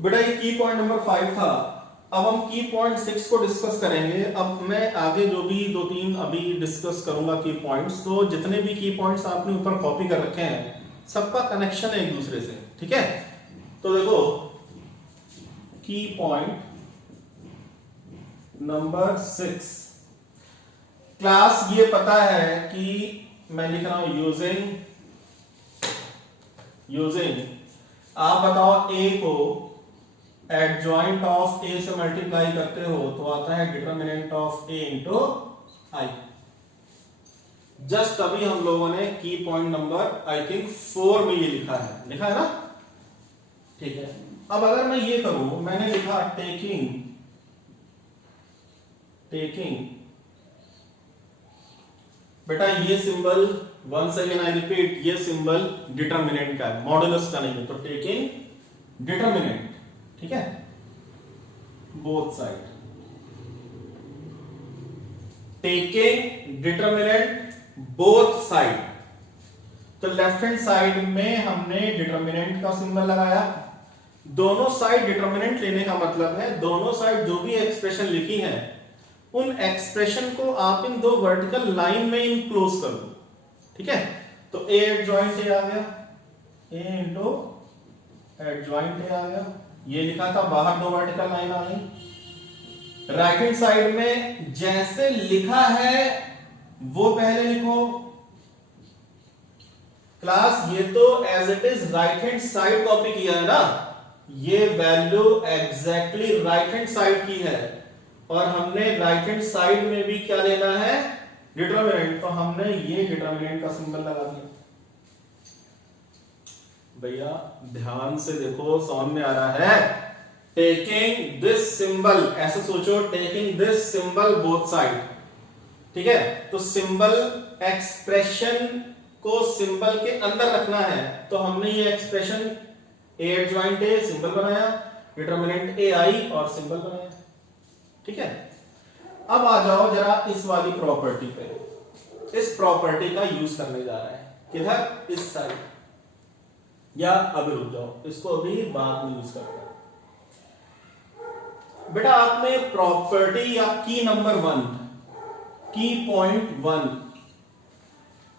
तो बेटा ये की पॉइंट नंबर 5 था। अब हम की पॉइंट 6 को डिस्कस करेंगे। अब मैं आगे जो भी 2-3 अभी डिस्कस करूंगा की पॉइंट्स, तो जितने भी की पॉइंट्स आपने ऊपर कॉपी कर रखे हैं सबका कनेक्शन है एक दूसरे से, ठीक है। तो देखो की पॉइंट नंबर 6 क्लास, ये पता है कि मैं लिख रहा हूं यूजिंग आप बताओ ए को एडजॉइंट ऑफ ए से मल्टीप्लाई करते हो तो आता है determinant of A into I. Just अभी हम लोगों ने की पॉइंट नंबर आई थिंक 4 में ये लिखा है ना, ठीक है। अब अगर मैं ये करूं, मैंने लिखा टेकिंग बेटा ये symbol, once again I repeat, ये सिंबल डिटरमिनेंट का है, मॉडुलस का नहीं है। तो टेकिंग डिटरमिनेंट, ठीक है, both side, taking determinant both side. तो लेफ्ट हैंड साइड में हमने डिटरमिनेंट का सिंबल लगाया। दोनों साइड डिटरमिनेंट लेने का मतलब है दोनों साइड जो भी एक्सप्रेशन लिखी है उन एक्सप्रेशन को आप इन दो वर्टिकल लाइन में इनक्लोज कर दो, ठीक है। तो ए एडजॉइंट ए आ गया, ए इंटू एडजॉइंट ए आ गया, ये लिखा था, बाहर दो वर्टिकल लाइन आ गई। राइट हैंड साइड में जैसे लिखा है वो पहले लिखो। क्लास ये तो as it is right hand side copy किया है ना, ये value exactly right hand side की है और हमने राइट हैंड साइड में भी क्या लेना है, डिटरमिनेंट। तो हमने ये डिटरमिनेंट का सिंबल लगा दिया। भैया ध्यान से देखो, समझ में आ रहा है। टेकिंग दिस सिंबल, ऐसे सोचो, taking this symbol both side, ठीक है। तो सिंबल एक्सप्रेशन को सिंबल के अंदर रखना है, तो हमने ये expression a adjoint a symbol बनाया, डिटरमिनेंट ए आई और सिंबल बनाया, ठीक है। अब आ जाओ जरा इस वाली प्रॉपर्टी पे। इस प्रॉपर्टी का यूज करने जा रहा है, किधर, इस साइड, या अभी रुक जाओ, इसको अभी बाद में यूज करते हैं। बेटा आपने प्रॉपर्टी या की नंबर 1, की पॉइंट 1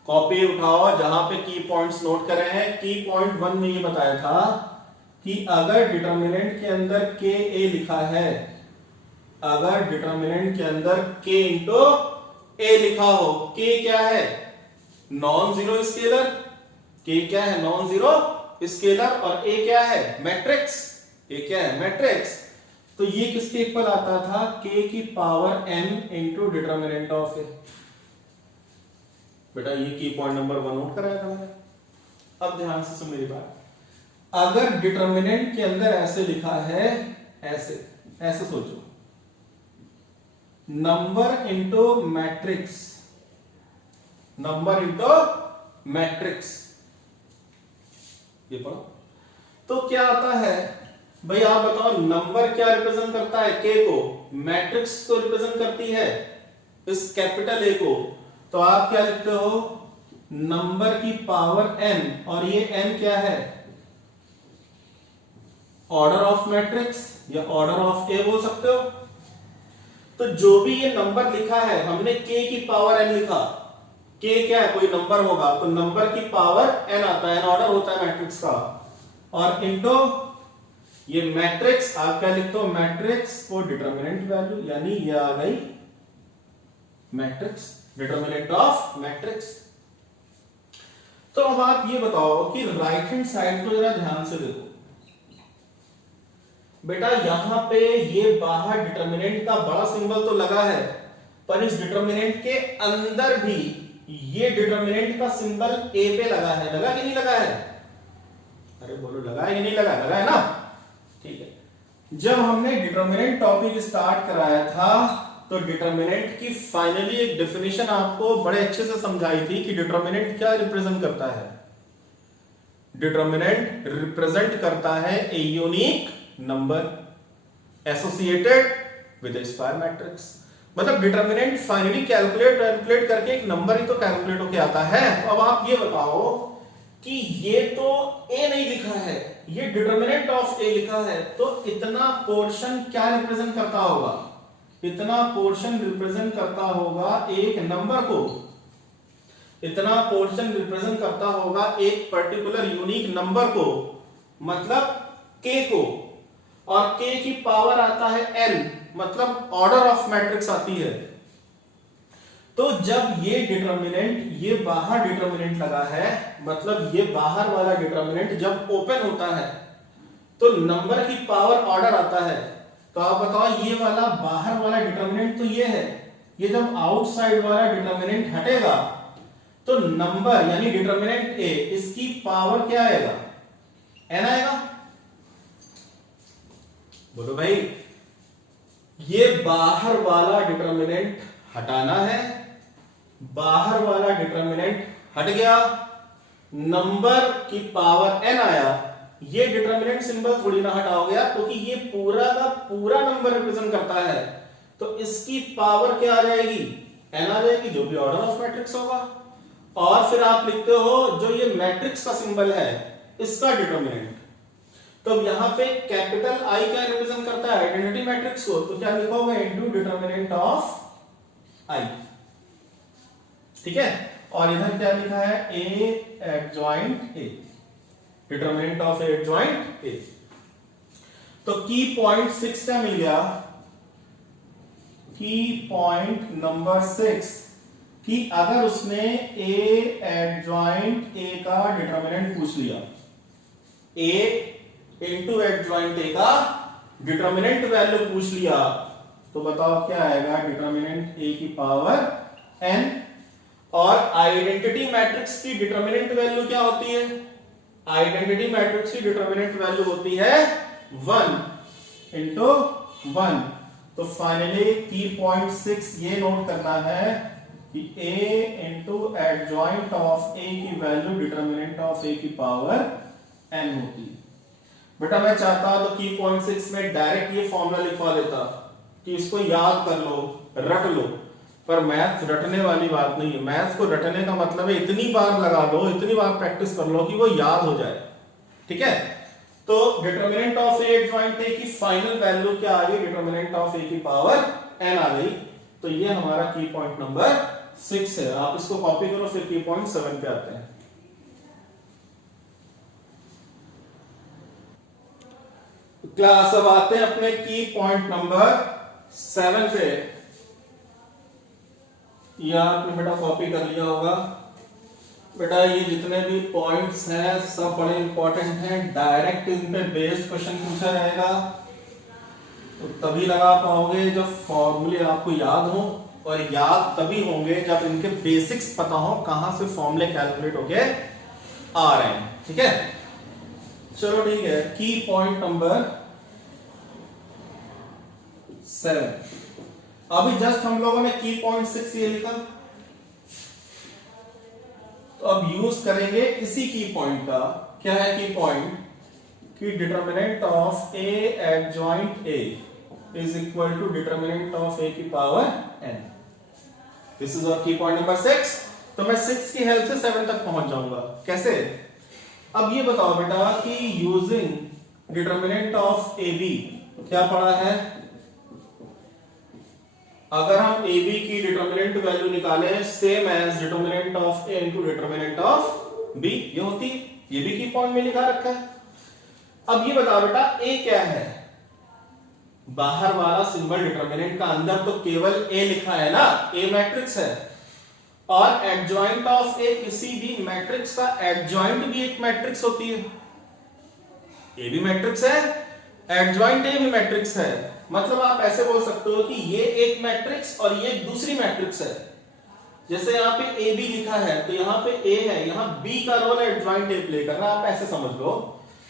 कॉपी उठाओ, जहां पे की पॉइंट्स नोट करे हैं। की पॉइंट 1 में ये बताया था कि अगर डिटरमिनेंट के अंदर के ए लिखा है, अगर डिटरमिनेंट के अंदर k इंटू ए लिखा हो, k क्या है, नॉन जीरो स्केलर, k क्या है, नॉन जीरो स्केलर, और a क्या है, मैट्रिक्स, a क्या है, मैट्रिक्स। तो ये किसके इक्वल आता था, k की power n into determinant of A. बेटा ये की पॉइंट नंबर 1 नोट कराया था मैंने। अब ध्यान से सुन मेरी बात, अगर डिटरमिनेंट के अंदर ऐसे लिखा है, ऐसे सोचो, number into matrix, number into matrix, ये पढ़ो। तो क्या आता है भाई, आप बताओ, नंबर क्या रिप्रेजेंट करता है, के को, मैट्रिक्स को रिप्रेजेंट करती है इस कैपिटल ए को। तो आप क्या लिखते हो, नंबर की पावर n, और ये n क्या है, ऑर्डर ऑफ मैट्रिक्स या ऑर्डर ऑफ ए बोल सकते हो। तो जो भी ये नंबर लिखा है, हमने k की पावर n लिखा, k क्या है, कोई नंबर होगा, तो नंबर की पावर n आता है, n ऑर्डर होता है मैट्रिक्स का, और इनटू ये मैट्रिक्स, आप क्या लिखते हो, मैट्रिक्स को डिटरमिनेंट वैल्यू, यानी ये आ गई मैट्रिक्स, डिटरमिनेंट ऑफ मैट्रिक्स। तो अब आप ये बताओ कि राइट हैंड साइड को जरा ध्यान से देखो। बेटा यहां पे ये बाहर डिटरमिनेंट का बड़ा सिंबल तो लगा है, पर इस डिटरमिनेंट के अंदर भी ये डिटरमिनेंट का सिंबल ए पे लगा है, लगा कि नहीं लगा है, अरे बोलो लगा है कि नहीं लगा, लगा है ना, ठीक है। जब हमने डिटरमिनेंट टॉपिक स्टार्ट कराया था तो डिटरमिनेंट की फाइनली एक डेफिनेशन आपको बड़े अच्छे से समझाई थी कि डिटरमिनेंट क्या रिप्रेजेंट करता है। डिटरमिनेंट रिप्रेजेंट करता है a unique number associated with A square matrix. मतलब डिटरमिनेंट फाइनली कैलकुलेट करके एक नंबर ही तो कैलकुलेट होके आता है। तो अब आप ये बताओ कि ये तो ए नहीं लिखा है, ये डिटर्मिनेंट ऑफ ए लिखा है, तो इतना पोर्शन क्या रिप्रेजेंट करता होगा? इतना पोर्शन रिप्रेजेंट करता होगा एक नंबर को, इतना पोर्शन रिप्रेजेंट करता होगा एक पर्टिकुलर यूनिक नंबर को, मतलब k को, और k की पावर आता है n, मतलब ऑर्डर ऑफ मैट्रिक्स आती है। तो जब ये डिटर्मिनेंट, ये बाहर डिटर्मिनेंट लगा है, मतलब ये बाहर वाला डिटर्मिनेंट जब ओपन होता है तो नंबर की पावर ऑर्डर आता है। तो आप बताओ ये वाला बाहर वाला डिटर्मिनेंट तो ये है, ये जब आउटसाइड वाला डिटर्मिनेंट हटेगा तो नंबर यानी डिटर्मिनेंट ए, इसकी पावर क्या आएगा? n आएगा। बोलो भाई, ये बाहर वाला डिटर्मिनेंट हटाना है, बाहर वाला डिटर्मिनेंट हट गया, नंबर की पावर n आया, ये डिटर्मिनेंट सिंबल थोड़ी ना हटाओगे यार, क्योंकि ये पूरा का पूरा नंबर रिप्रेजेंट करता है, तो इसकी पावर क्या आ जाएगी? n आ जाएगी, जो भी ऑर्डर ऑफ मैट्रिक्स होगा। और फिर आप लिखते हो जो ये मैट्रिक्स का सिंबल है इसका डिटर्मिनेंट, तो यहां पे कैपिटल आई क्या रिप्रेजेंट करता है? आइडेंटिटी मैट्रिक्स को, तो क्या लिखोगे? इनटू डिटर्मिनेंट ऑफ आई, ठीक है। और इधर क्या लिखा है? ए adjoint A, determinant of A adjoint ए। तो की पॉइंट 6 क्या मिल गया? की पॉइंट नंबर 6 कि अगर उसने ए एडजॉइंट ए का डिटर्मिनेंट पूछ लिया, ए इंटू एडजॉइंट ए का डिटर्मिनेंट वैल्यू पूछ लिया, तो बताओ क्या आएगा? डिटर्मिनेंट ए की पावर n। और आइडेंटिटी मैट्रिक्स की डिटर्मिनेंट वैल्यू क्या होती है? आइडेंटिटी मैट्रिक्स की डिटर्मिनेंट वैल्यू होती है 1 इंटू 1। तो फाइनली की पॉइंट 6 ये नोट करना है कि a into adjoint of a की वैल्यू डिटर्मिनेंट ऑफ a की पावर n होती है। बेटा मैं चाहता हूं तो की पॉइंट 6 में डायरेक्ट ये फॉर्मूला लिखवा लेता कि इसको याद कर लो, रट लो, पर मैथ्स रटने वाली बात नहीं है। मैथ्स को रटने का मतलब है इतनी बार लगा दो, इतनी बार प्रैक्टिस कर लो कि वो याद हो जाए, ठीक है। तो डिटर्मिनेंट ऑफ ए एडजॉइंट ए की फाइनल वैल्यू क्या आ गई? डिटर्मिनेंट ऑफ ए की पावर n आ गई। तो ये हमारा की पॉइंट नंबर 6 है। आप इसको कॉपी करो, फिर की पॉइंट 7 पे आते हैं। क्लास अब आते हैं अपने की पॉइंट नंबर 7 पे। ये आपने बेटा कॉपी कर लिया होगा। बेटा ये जितने भी पॉइंट्स हैं सब बड़े इंपॉर्टेंट हैं, डायरेक्ट इन पे बेस्ड क्वेश्चन पूछा जाएगा, तो तभी लगा पाओगे जब फॉर्मूले आपको याद हो, और याद तभी होंगे जब इनके बेसिक्स पता हो, कहां से फॉर्मूले कैलकुलेट होके आ रहे हैं, ठीक है। चलो ठीक है, की पॉइंट नंबर 7। अभी जस्ट हम लोगों ने की पॉइंट 6 ये लिखा, तो अब यूज करेंगे इसी की पॉइंट का। क्या है की पॉइंट? कि determinant of A adjoint A is equal to determinant of A की power n। This is our key point number 6। तो मैं 6 की हेल्प से 7 तक पहुंच जाऊंगा। कैसे? अब ये बताओ बेटा कि using determinant of A B, क्या पढ़ा है? अगर हम ए बी की डिटर्मिनेंट वैल्यू निकालें same as determinant of A into determinant of B, ये होती, ये भी की पॉइंट में लिखा रखा है। अब ये बताओ बेटा ए क्या है? बाहर वाला सिंबल डिटर्मिनेंट का, अंदर तो केवल ए लिखा है ना, ए मैट्रिक्स है। और एडजॉइंट ऑफ ए, किसी भी मैट्रिक्स का एडजॉइंट भी एक मैट्रिक्स होती है। ए भी मैट्रिक्स है, एडजॉइंट ए भी मैट्रिक्स है। मतलब आप ऐसे बोल सकते हो कि ये एक मैट्रिक्स और ये एक दूसरी मैट्रिक्स है। जैसे यहाँ पे ए बी लिखा है, तो यहाँ पे ए है, यहाँ बी का रोल एडजॉइंट ए प्ले कर रहा है, आप ऐसे समझ लो।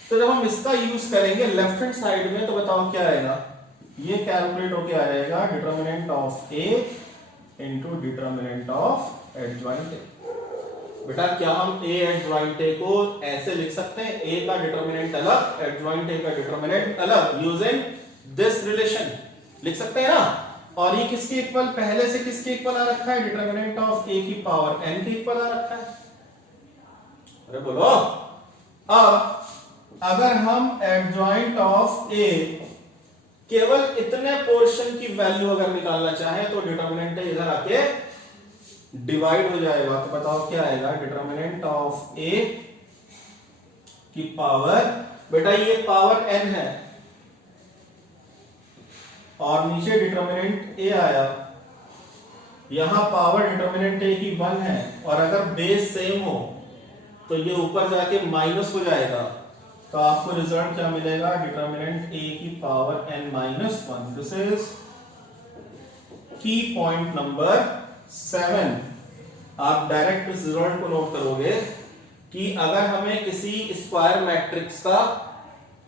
तो जब हम इसका यूज करेंगे लेफ्ट हैंड साइड में, तो बताओ क्या आएगा? ये कैलकुलेट होके आ जाएगा determinant of A into determinant of adjoint A. बेटा क्या हम ए एडजॉइंट ए को ऐसे लिख सकते हैं? ए का डिटर्मिनेंट अलग, एडजॉइंट ए का डिटर्मिनेंट अलग, यूजिंग दिस रिलेशन लिख सकते हैं ना। और ये किसके इक्वल, पहले से किसके इक्वल आ रखा है? डिटर्मिनेंट ऑफ ए की पावर n के इक्वल आ रखा है। अरे बोलो। अब अगर हम एडजॉइंट ऑफ ए केवल इतने पोर्शन की वैल्यू अगर निकालना चाहे तो डिटर्मिनेंट इधर आके डिवाइड हो जाएगा। तो बताओ क्या आएगा, डिटर्मिनेंट ऑफ ए की पावर, बेटा ये पावर n है और नीचे डिटर्मिनेंट a आया, यहां पावर डिटर्मिनेंट a की 1 है और अगर बेस सेम हो तो ये ऊपर जाके माइनस हो जाएगा। तो आपको रिजल्ट क्या मिलेगा, डिटर्मिनेंट a की power n minus 1। This is की पॉइंट नंबर 7। आप डायरेक्ट इस रिजल्ट को नोट करोगे कि अगर हमें किसी स्क्वायर मैट्रिक्स का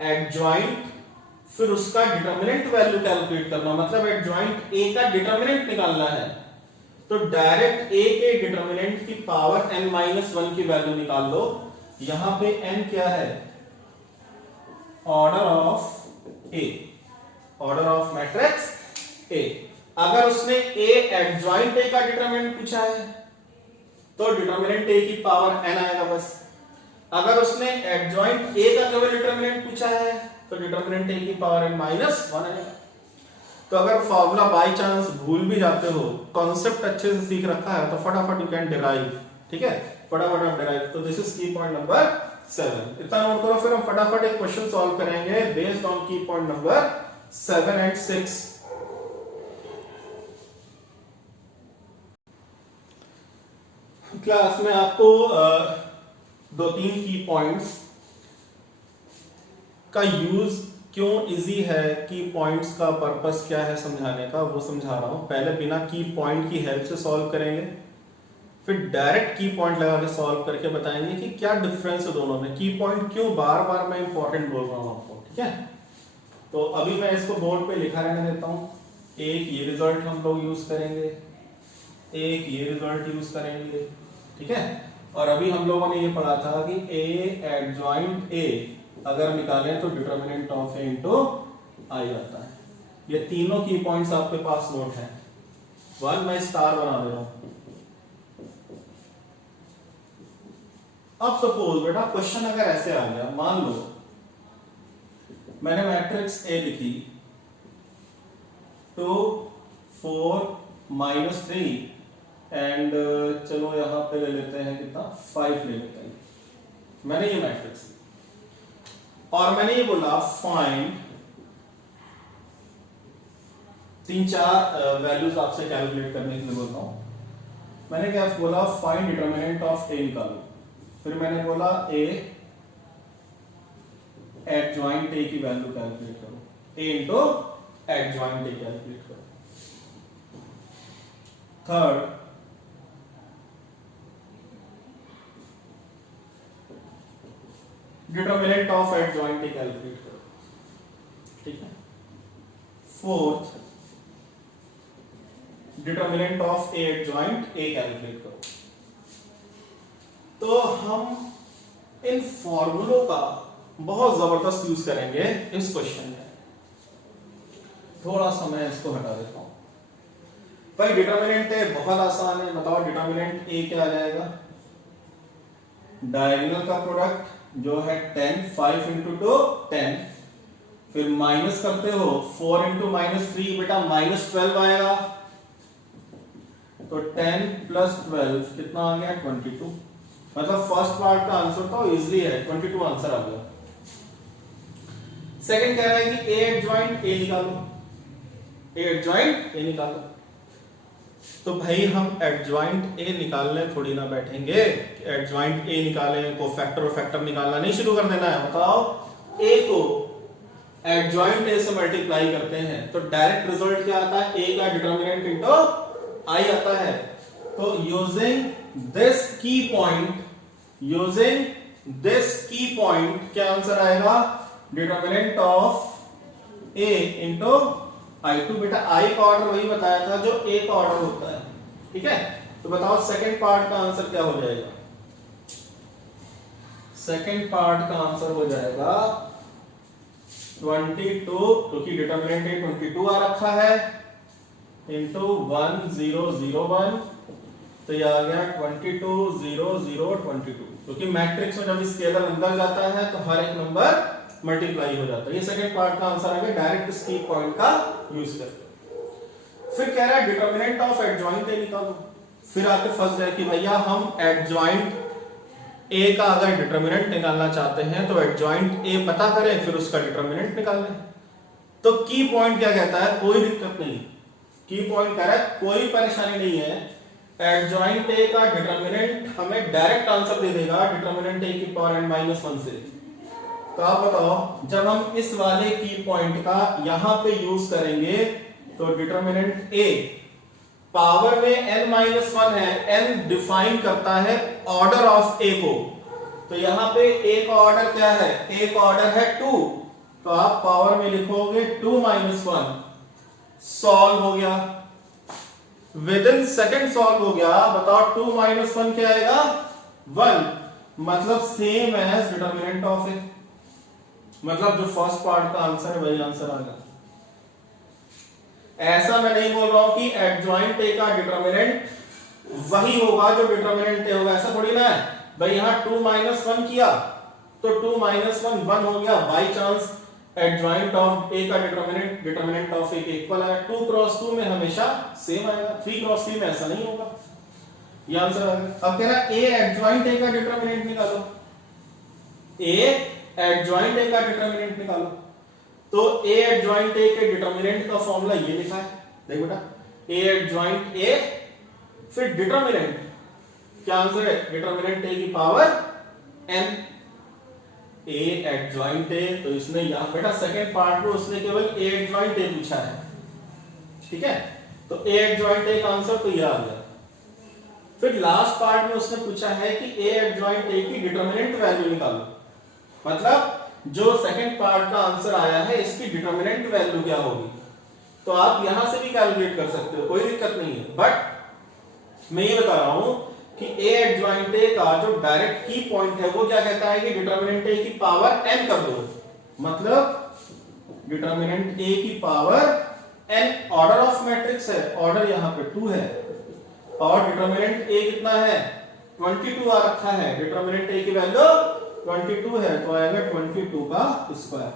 एडजॉइंट फिर उसका डिटर्मिनेंट वैल्यू कैलकुलेट करना, मतलब एडजॉइंट ए का डिटर्मिनेंट निकालना है, तो डायरेक्ट ए के डिटर्मिनेंट की पावर n माइनस 1 की वैल्यू निकाल लो। यहां पे n क्या है, order of A, order of matrix A. अगर उसने ए एडजॉइंट ए का डिटर्मिनेंट पूछा है तो डिटर्मिनेंट ए की पावर n आएगा बस। अगर उसने एडजॉइंट ए का केवल डिटर्मिनेंट पूछा है तो डिटर्मिनेंट ए की पावर n माइनस 1 आएगा। तो अगर फॉर्मूला बाय चांस भूल भी जाते हो, कॉन्सेप्ट अच्छे से सीख रखा है तो फटाफट यू कैन डिराइव, ठीक है, फटाफट आप डिराइव। तो दिस इज की पॉइंट नंबर 7, इतना नोट करो। फिर हम फटाफट एक क्वेश्चन सॉल्व करेंगे बेस्ड ऑन की पॉइंट नंबर 7 एंड 6। क्लास में आपको 2-3 की पॉइंट्स का यूज क्यों इजी है, की पॉइंट्स का पर्पस क्या है समझाने का, वो समझा रहा हूं। पहले बिना की पॉइंट की हेल्प से सॉल्व करेंगे, फिर डायरेक्ट की पॉइंट लगा के सॉल्व करके बताएंगे कि क्या डिफरेंस है दोनों में, की पॉइंट क्यों बार बार मैं इंपॉर्टेंट बोल रहा हूं आपको, ठीक है। तो अभी मैं इसको बोर्ड पे लिखा रहने देता हूं। एक ये रिजल्ट हम लोग यूज करेंगे, एक ये रिजल्ट यूज करेंगे, ठीक है। और अभी हम लोगों ने ये पढ़ा था कि ए एडजॉइंट ए अगर निकालें तो determinant of A into I आता है। ये तीनों की पॉइंट्स आपके पास नोट है। 1 मैं स्टार बना दे रहा हूं। अब सपोज बेटा क्वेश्चन अगर ऐसे आ गया, मान लो मैंने मैट्रिक्स ए लिखी 2 4 -3 एंड चलो यहां पे ले लेते हैं कितना, 5 ले लेते हैं। मैंने ये मैट्रिक्स और मैंने ये बोला फाइंड 3-4 वैल्यूज आपसे कैलकुलेट करने के लिए बोलता हूं। मैंने क्या बोला, फाइंड डिटर्मिनेंट ऑफ ए निकालो। फिर मैंने बोला ए एडजॉइंट ए की वैल्यू कैलकुलेट करो, ए इंटू एडजॉइंट ए कैलकुलेट करो। Third determinant of adjoint A calculate करो, ठीक है। Fourth determinant of A adjoint A calculate करो। तो हम इन फॉर्मूलों का बहुत जबरदस्त यूज करेंगे इस क्वेश्चन में। थोड़ा सा मैं इसको हटा देता हूं। भाई डिटर्मिनेंट ए बहुत आसान है, बताओ डिटर्मिनेंट ए क्या आ जाएगा, डायगोनल का प्रोडक्ट जो है 10, 5 इंटू 2 10, फिर माइनस करते हो 4 इंटू -3 बेटा -12 आएगा। तो 10 + 12 कितना आ गया, 22। मतलब फर्स्ट पार्ट का आंसर तो इजीली है, 22 आंसर आ गया। सेकंड कह रहा है कि ए एडजॉइंट ए निकालो, ए एडजॉइंट ए निकालो। तो भाई हम एडजॉइंट ए निकालने थोड़ी ना बैठेंगे, एडजॉइंट ए निकालें, को फैक्टर और फैक्टर निकालना नहीं शुरू कर देना है। बताओ ए को एडजॉइंट ए से मल्टीप्लाई करते हैं तो डायरेक्ट रिजल्ट क्या आता है, ए का डिटर्मिनेंट इनटू आई आता है। तो यूजिंग दिस की पॉइंट, यूजिंग दिस की पॉइंट क्या आंसर आएगा, determinant of A into I2। बेटा आई का ऑर्डर वही बताया था जो ए का ऑर्डर होता है, ठीक है। तो बताओ सेकंड पार्ट का आंसर क्या हो जाएगा, सेकंड पार्ट का आंसर हो जाएगा 22, क्योंकि डिटर्मिनेंट ए 22 आ रखा है, इंटू 1001 तो ये आ गया 22 0 0 22, क्योंकि मैट्रिक्स में जब स्केलर अंदर जाता है तो हर एक नंबर मल्टीप्लाई हो जाता है। ये सेकंड पार्ट का आंसर आ गया डायरेक्ट इस की पॉइंट का यूज करके। फिर कह रहा है डिटरमिनेंट ऑफ एडजॉइंट ए निकालो। फिर आके फंस गए कि भैया हम एडजॉइंट ए का अगर डिटरमिनेंट निकालना चाहते हैं तो एडजॉइंट ए पता करें फिर उसका डिटरमिनेंट निकालें। तो की पॉइंट क्या कहता है, कोई दिक्कत नहीं, की पॉइंट कह रहा है कोई परेशानी नहीं है, एडजॉइंट ए का डिटरमिनेंट हमें डायरेक्ट आंसर दे देगा डिटरमिनेंट ए की पावर n-1 से। तो आप बताओ जब हम इस वाले की पॉइंट का यहां पे यूज करेंगे तो डिटरमिनेंट ए पावर में n-1 है, n डिफाइन करता है ऑर्डर ऑफ a को, तो यहां पे a का ऑर्डर क्या है, a का ऑर्डर है 2, तो आप पावर में लिखोगे 2-1, सॉल्व हो गया, विद इन सेकेंड सॉल्व हो गया। बताओ 2-1 क्या आएगा 1, मतलब सेम एज डिटरमिनेंट ऑफ ए, मतलब जो फर्स्ट पार्ट का आंसर है वही आंसर आ गया। ऐसा मैं नहीं बोल रहा हूं कि एडजॉइंट ए का डिटरमिनेंट वही होगा जो डिटरमिनेंट ए होगा, ऐसा थोड़ी ना है भाई। यहां 2-1 किया तो 2-1 1 हो गया, बाई चांस एडजॉइंट ऑफ ए का डिटरमिनेंट ऑफ ए के इक्वल आया। 2 क्रॉस 2 में हमेशा सेम आएगा, 3 क्रॉस 3 में ऐसा नहीं होगा। ये आंसर आ गया। अब कह रहा है ए एडजॉइंट ए का डिटरमिनेंट निकालो, ए एडजॉइंट ए का डिटरमिनेंट निकालो। तो ए एडजॉइंट ए के डिटरमिनेंट का फॉर्मूला ये लिखा है, देख बेटा, ए एडजॉइंट ए फिर डिटरमिनेंट, क्या आंसर है, डिटरमिनेंट ए की पावर n, ए एडजॉइंट ए, तो इसने यहां बेटा सेकंड पार्ट में उसने केवल ए एडजॉइंट ए पूछा है, ठीक है, तो ए एडजॉइंट ए का आंसर तो यह आ गया। फिर लास्ट पार्ट में उसने पूछा है कि ए एडजॉइंट ए की डिटरमिनेंट वैल्यू निकालो, मतलब जो सेकंड पार्ट का आंसर आया है इसकी डिटरमिनेंट वैल्यू क्या होगी। तो आप यहां से भी कैलकुलेट कर सकते हो, कोई दिक्कत नहीं है, बट मैं ये बता रहा हूं कि ए एडजॉइंट ए का जो डायरेक्ट की पॉइंट है वो क्या कहता है कि डिटरमिनेंट ए की पावर n कर दो, मतलब डिटरमिनेंट ए की power n order of matrix है, ऑर्डर यहां पे 2 है, और डिटरमिनेंट ए कितना है 22 आ रखा है, डिटरमिनेंट ए की वैल्यू 22 है, तो आएगा 22 का स्क्वायर।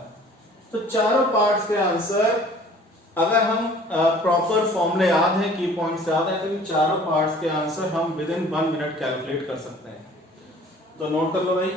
तो चारों पार्ट्स के आंसर अगर हम प्रॉपर फॉर्मूले याद है, की पॉइंट्स याद है, तो इन चारों पार्ट्स के आंसर हम विद इन 1 मिनट कैलकुलेट कर सकते हैं। तो नोट कर लो भाई।